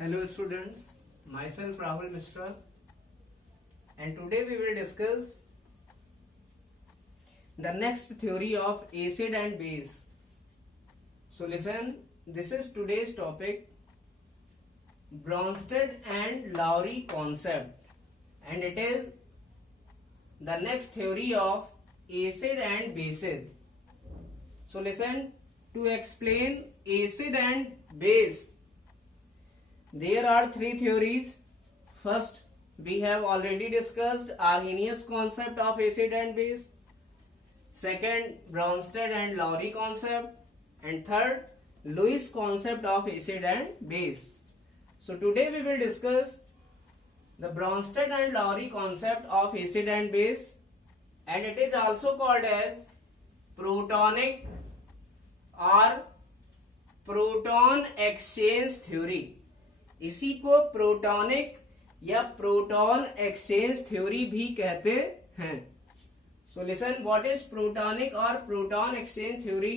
Hello students, myself Rahul Mishra, and today we will discuss the next theory of acid and base. So listen, this is today's topic, Bronsted and Lowery concept, and it is the next theory of acid and bases. So listen, to explain acid and base, there are three theories. First, we have already discussed Arrhenius concept of acid and base. Second, Bronsted and Lowery concept. And third, Lewis concept of acid and base. So today we will discuss the Bronsted and Lowery concept of acid and base, and it is also called as protonic or proton exchange theory. इसी को प्रोटॉनिक या proton exchange theory भी कहते हैं. So listen, what is protonic और proton exchange theory?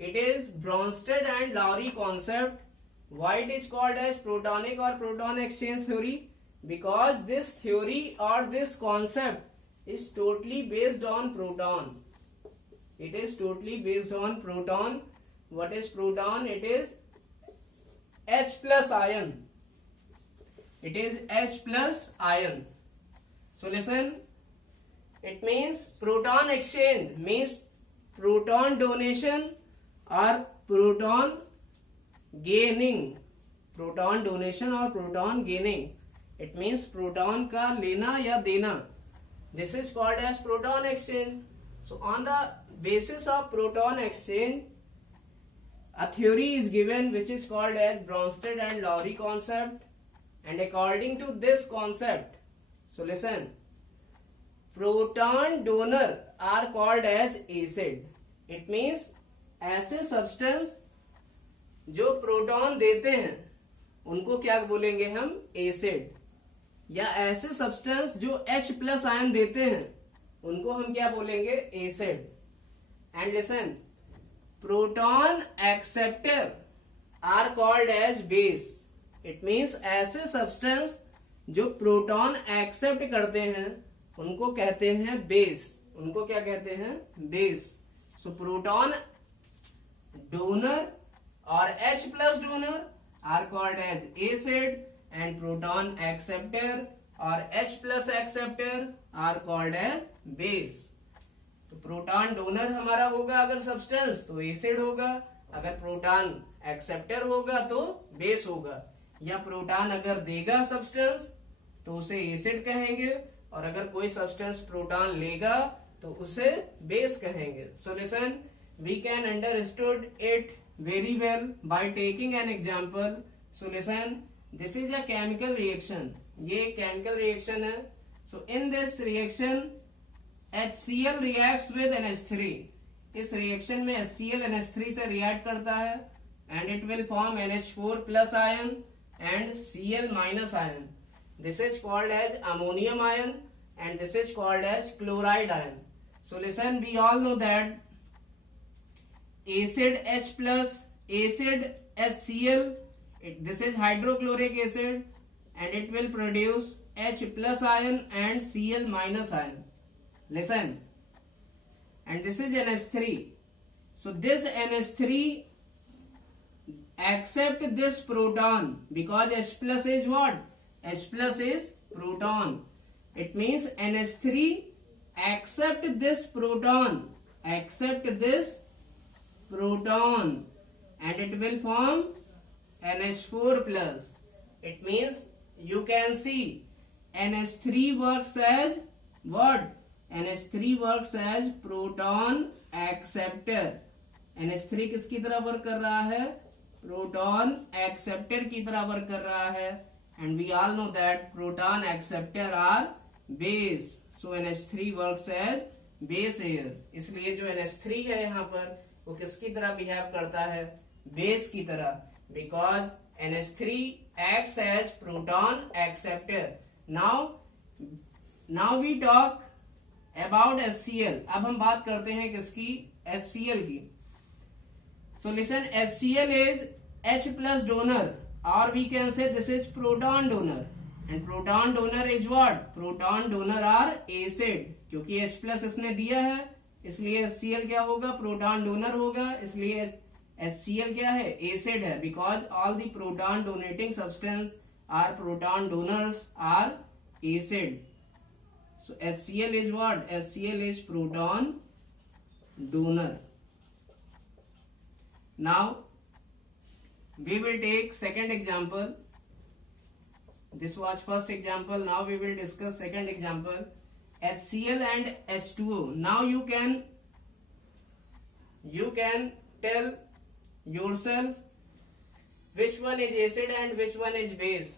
It is Bronsted and Lowry concept. Why it is called as protonic और proton exchange theory? Because this theory और this concept is totally based on proton. It is totally based on proton. What is proton? It is H plus ion. It is H plus ion. So listen, it means proton exchange means proton donation or proton gaining. Proton donation or proton gaining. It means proton का लेना या देना. This is called as proton exchange. So on the basis of proton exchange, a theory is given which is called as Bronsted and Lowery concept, and according to this concept, so listen, proton donor are called as acid. It means ऐसे substance जो proton देते हैं उनको क्या बोलेंगे हम? Acid. या ऐसे सब्सटेंस जो H प्लस आयन देते हैं उनको हम क्या बोलेंगे? Acid. And listen, proton acceptor are called as base. It means ऐसे सब्सटेंस जो प्रोटॉन एक्सेप्ट करते हैं उनको कहते हैं बेस. उनको क्या कहते हैं? बेस. सो प्रोटॉन डोनर और H plus donor are called as acid, and proton acceptor और H plus acceptor are called as base. तो प्रोटॉन डोनर हमारा होगा अगर सब्सटेंस तो एसिड होगा, अगर प्रोटॉन एक्सेप्टर होगा तो बेस होगा. या प्रोटॉन अगर देगा सब्सटेंस तो उसे एसिड कहेंगे, और अगर कोई सब्सटेंस प्रोटॉन लेगा तो उसे बेस कहेंगे. So listen, we can understood it very well by taking an example. So listen, this is a chemical reaction. ये केमिकल रिएक्शन है. So in this reaction HCl reacts with NH3. इस reaction में HCl NH3 से react करता है, and it will form NH4 plus ion and Cl minus ion. This is called as ammonium ion, and this is called as chloride ion. So listen, we all know that acid H plus, acid HCl, this is hydrochloric acid, and it will produce H plus ion and Cl minus ion. Listen, and this is NH3. So this NH3 accept this proton because H plus is what? H plus is proton. It means NH3 accept this proton, and it will form NH4 plus. It means you can see NH3 works as what? NH3 works as proton acceptor. NH3 किसकी तरह work कर रहा है? Proton acceptor की तरह work कर रहा है. And we all know that proton acceptor are base. So NH3 works as base here. इसलिए जो NH3 है यहाँ पर वो किसकी तरह बिहेव करता है? बेस की तरह. Because NH3 acts as proton acceptor. Now we talk about HCl. अब हम बात करते हैं किसकी? HCl की. So listen, HCl is H plus donor or we can say this is proton donor, and proton donor is what? Proton donor are acid, क्योंकि H plus इसने दिया है इसलिए HCl क्या होगा? प्रोटॉन डोनर होगा, इसलिए HCl क्या है? एसिड है, because all the proton donating substance are proton donors are acid. So HCl is what? HCl is proton donor. Now we will take second example. This was first example. Now we will discuss second example. HCl and H2O. Now you can tell yourself which one is acid and which one is base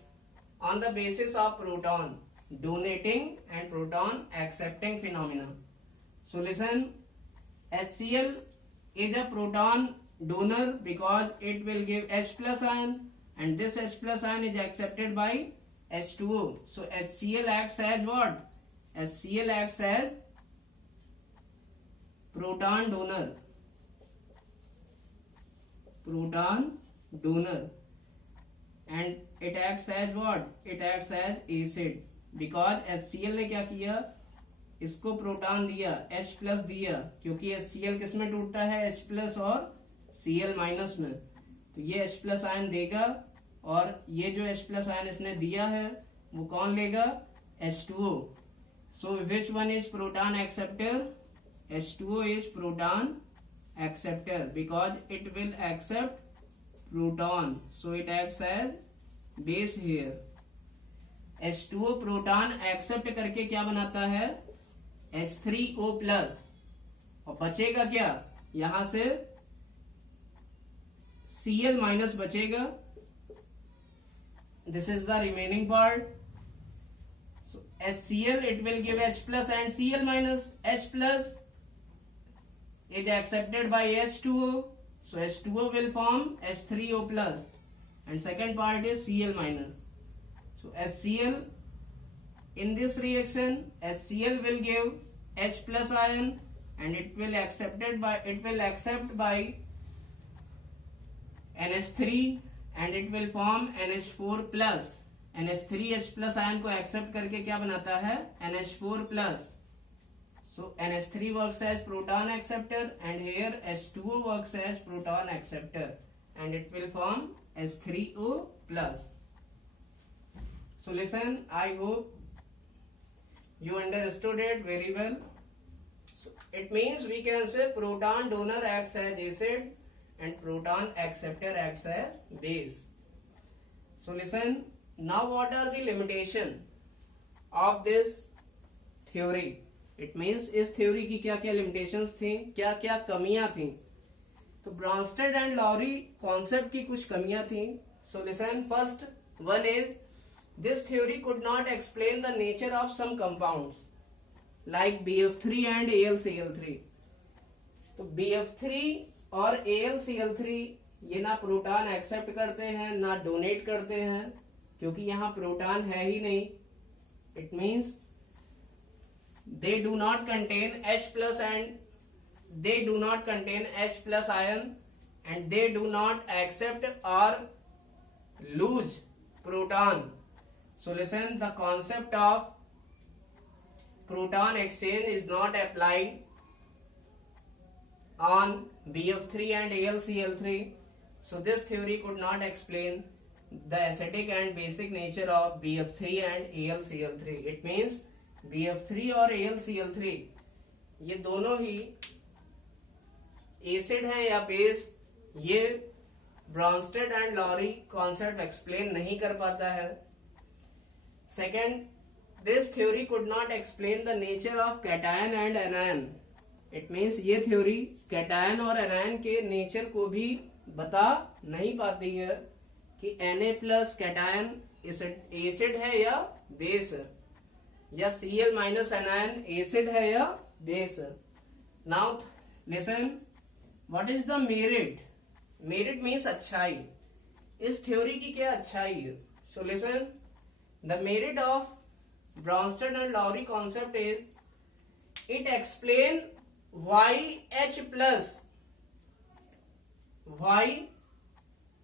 on the basis of proton donating and proton accepting phenomena. So listen, HCl is a proton donor because it will give H plus ion, and this H plus ion is accepted by H2O. So HCl acts as what? HCl acts as proton donor. Proton donor. And it acts as what? It acts as acid. Because HCl ने क्या किया? इसको proton दिया, H plus दिया, क्योंकि HCl किस में टूटता है? H प्लस और Cl माइनस में. तो ये H प्लस आयन देगा, और ये जो H प्लस आयन इसने दिया है वो कौन लेगा? H2O. So which one is proton acceptor? H2O is proton acceptor because it will accept proton, so it acts as base here. H2O proton accept करके क्या बनाता है? H3O प्लस, और बचेगा क्या? यहां से Cl माइनस बचेगा. This is the remaining part. So HCl it will give H plus and Cl minus. H plus is accepted by H2O, so H2O will form H3O plus, and second part is Cl minus. So HCl in this reaction, HCl will give H plus ion, and it will accept by NH3, and it will form NH4 plus. NH3H plus ion को accept करके क्या बनाता है? NH4 plus. So NH3 works as proton acceptor, and here H2O works as proton acceptor, and it will form H3O plus. So listen, I hope you understood it very well. So it means we can say proton donor acts as acid and proton acceptor acts as base. So listen, now what are the limitation of this theory? It means इस theory की क्या क्या limitations थी, क्या क्या कमियां थी. तो ब्रॉन्स्टेड एंड लॉरी कॉन्सेप्ट की कुछ कमियां थी. So listen, first one is this theory could not explain the nature of some compounds like BF3 and AlCl3. तो BF3 और AlCl3 ये ना प्रोटॉन एक्सेप्ट करते हैं ना डोनेट करते हैं, क्योंकि यहाँ प्रोटॉन है ही नहीं. It means they do not contain H plus and they do not contain H plus ion, and they do not accept or lose proton. So listen, the concept of proton exchange is not applied on BF3 and AlCl3. So this theory could not explain the acidic and basic nature of BF3 and AlCl3. It means BF3 और AlCl3 ये दोनों ही acid है या base, ये Bronsted and Lowry concept explain नहीं कर पाता है. Second, this theory could not explain the nature of cation and anion. It means ये थ्योरी कैटायन और एनायन के नेचर को भी बता नहीं पाती है कि Na प्लस कैटायन एसिड है या बेस है, या Cl माइनस एनायन एसिड है या बेस है. Now listen, what is the merit? Merit means अच्छाई. इस थ्योरी की क्या अच्छाई है? So listen, the merit of Bronsted and Lowry concept is it explain why H plus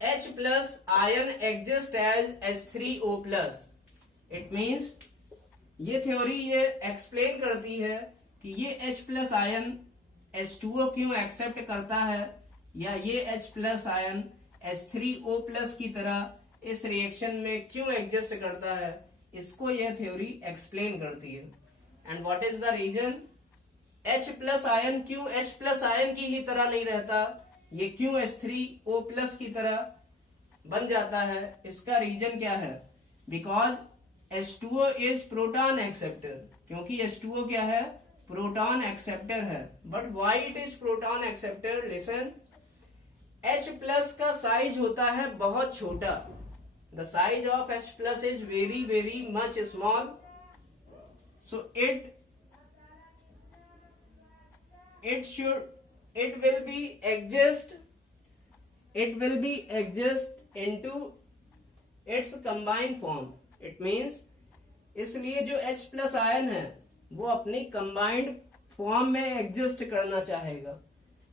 H plus ion exists as H3O plus. It means ये theory ये explain करती है कि ये H प्लस आयन H2O क्यों एक्सेप्ट करता है, या ये H plus ion H3O plus की तरह इस रिएक्शन में क्यों एग्जिस्ट करता है, इसको यह थ्योरी एक्सप्लेन करती है. And what is the reason? H plus ion क्यों H प्लस आयन की ही तरह नहीं रहता, ये क्यों H3O प्लस की तरह बन जाता है, इसका रीजन क्या है? Because H2O is proton acceptor, क्योंकि H2O क्या है? प्रोटॉन एक्सेप्टर है. But why it is proton acceptor? Listen, H plus का साइज होता है बहुत छोटा. The size of H plus is very very much small. So it will be exist into its combined form. It means इसलिए जो H plus ion है वो अपनी कंबाइंड फॉर्म में एग्जिस्ट करना चाहेगा,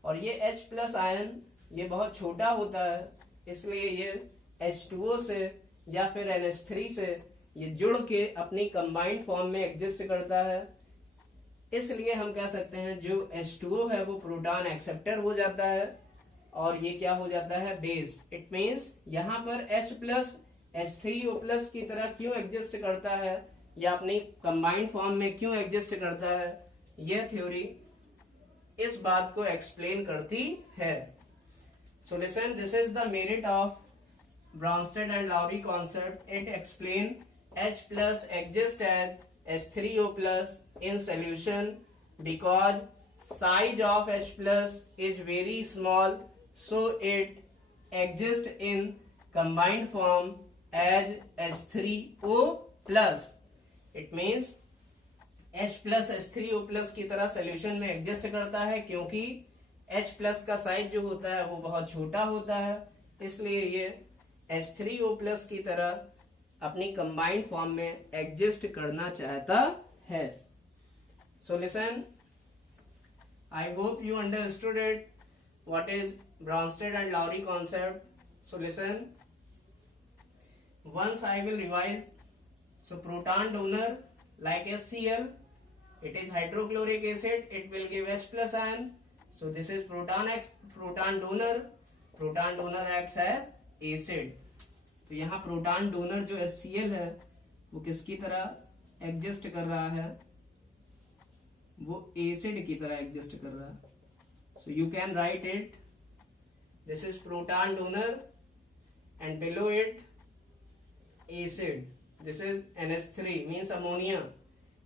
और ये H प्लस आयन ये बहुत छोटा होता है, इसलिए ये H2O से या फिर NH3 से ये जुड़ के अपनी कंबाइंड फॉर्म में एग्जिस्ट करता है. इसलिए हम कह सकते हैं जो H2O है वो प्रोटॉन एक्सेप्टर हो जाता है, और ये क्या हो जाता है? बेस. इट मीन्स यहाँ पर H प्लस H3O प्लस की तरह क्यों एग्जिस्ट करता है, या अपनी कंबाइंड फॉर्म में क्यों एग्जिस्ट करता है, यह थ्योरी इस बात को एक्सप्लेन करती है. So listen, this is the merit of Bronsted and Lowery concept. It explain H plus exists as H3O plus in solution because size of H plus is very small, so it exists in combined form as H3O plus. It means H plus H3O plus की तरह solution में exist करता है, क्योंकि H plus का size जो होता है वो बहुत छोटा होता है, इसलिए ये H3O प्लस की तरह अपनी कंबाइंड फॉर्म में एग्जिस्ट करना चाहता है. So listen, I hope you understood it what is Bronsted and Lowery concept. So listen, once I will revise. So proton donor like HCl, it is hydrochloric acid, it will give H plus ion. So this is proton donor. Proton donor acts as acid. तो यहाँ proton donor जो HCl है वो किसकी तरह exist कर रहा है? वो एसिड की तरह एग्जिस्ट कर रहा है. So you can write it, this is proton donor and below it acid. This is NH3 means ammonia.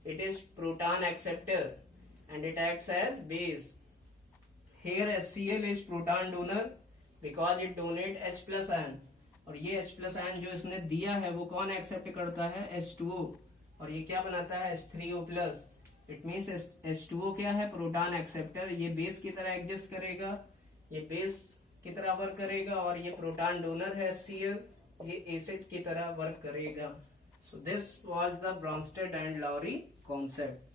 It is proton acceptor and it acts as base. Here HCl is proton donor because it donate H plus ion. और ये H plus ion जो इसने दिया है वो कौन accept करता है? H2O. और ये क्या बनाता है? H3O plus. It means H2O क्या है? Proton acceptor. ये बेस की तरह एग्जिस्ट करेगा, ये बेस की तरह वर्क करेगा, और ये प्रोटॉन डोनर है HCl, ये एसिड की तरह वर्क करेगा. So this was the Bronsted and Lowery concept.